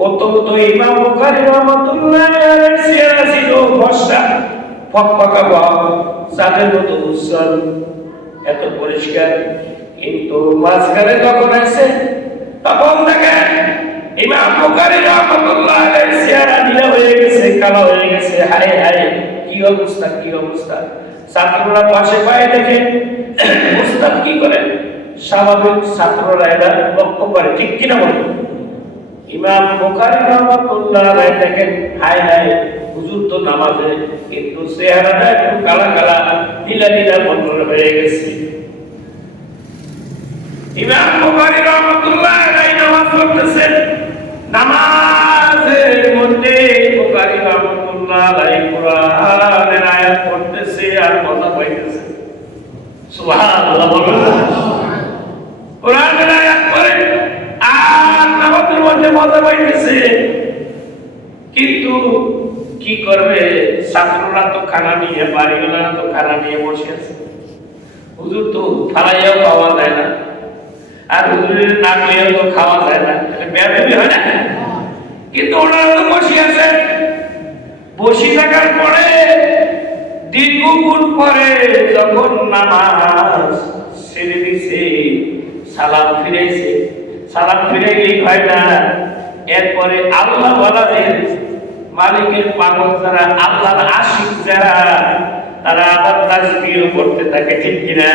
কত তো ইমাম বুখারী রাহমাতুল্লাহ আলাইহি চেহারা ছিল ফর্সা ফকফকা ভাব চাঁদের মতো উজ্জ্বল এত পরিষ্কার। কিন্তু মাঝখানে যখন আছে তখন দেখেন ইমাম বুখারী রাহমাতুল্লাহ আলাইহি চেহারা নীলা হয়ে গেছে, কালো হয়ে গেছে। হায় হায়, কি অবস্থা কি অবস্থা। ছাত্ররা পাশে পায়ে দেখে, উস্তাদ কি করে? স্বাভাবিক ছাত্ররা এরা লক্ষ্য করে, ঠিক কিনা বলে ইমাম বুখারী রাহমাতুল্লাহ আলাইহি দেখেন, হায় হায়, হুজুর তো নামাজে কিন্তু চেহারাটা একটু কালা কালা নীলা নীলা মন্ডল হয়ে গেছে। ইমাম বুখারী রাহমাতুল্লাহ আলাইহি নামাজ পড়তেছেন। নামাজের মধ্যে বুখারী রাহমাতুল্লাহ আলাইহি কোরআনের আয়াত পড়তেছে আর মজা পাইতেছে। সুবহানাল্লাহ বলুন কোরআনের আয়াত পড়ে আর নামাজের মধ্যে মজা পাইতেছে কিন্তু কি করবে? ছাত্ররা তো খানা নিয়ে বাড়িওয়ালা তো খানা নিয়ে বসে আছে। হুজুর তো ফালাইয়াও পাওয়া যায় না। আর হুজুরের না খেয়েও তো খাওয়া যায় না। ব্যায়ামই হয় না? কিন্তু ওনারা তো বসে আছে। বসে থাকার পরে দীর্ঘক্ষণ পরে যখন নামাজ ছেড়ে দিছে, সালাম ফিরেছে সালাম ফিরে গিয়ে হয় না এরপরে আল্লাহ বলাদের মালিকের পাগল যারা আল্লাহর আশিক যারা, তারা আবার তাজবিও করতে থাকে, ঠিক কিনা?